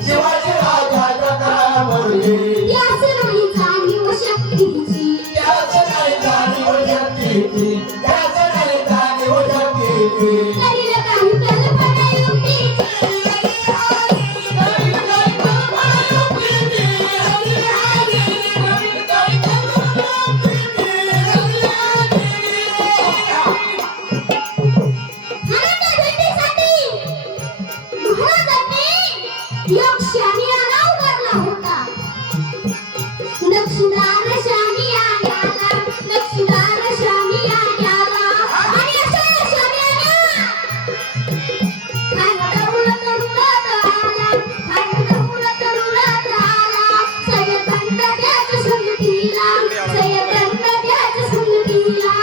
देवाचा राजा राजा मोरवी यास नाही चालू शक्तीची यावर Yeah.